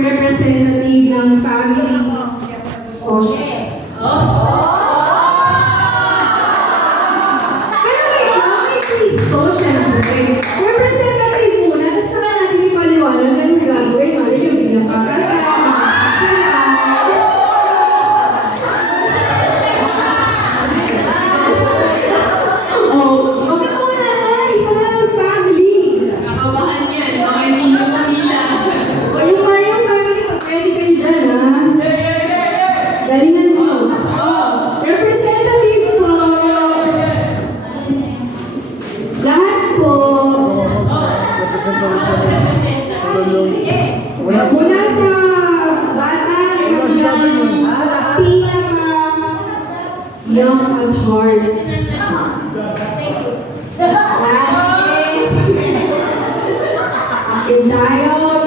Representative ng family. Pero may twist to, syempre. Representative muna, tapos tsaka natin ipaliwanag ganun gagawin. Mali yung biglang kakanta, sila. Okay ko na, isa na ng family. Nakabahan yan, baka hindi na Manila. Yung Mario family, pag-ready kayo dyan, ha? Galingan mo. Representative po. Lahat po. Mula sa bata hanggang young at heart. Last is, tayo.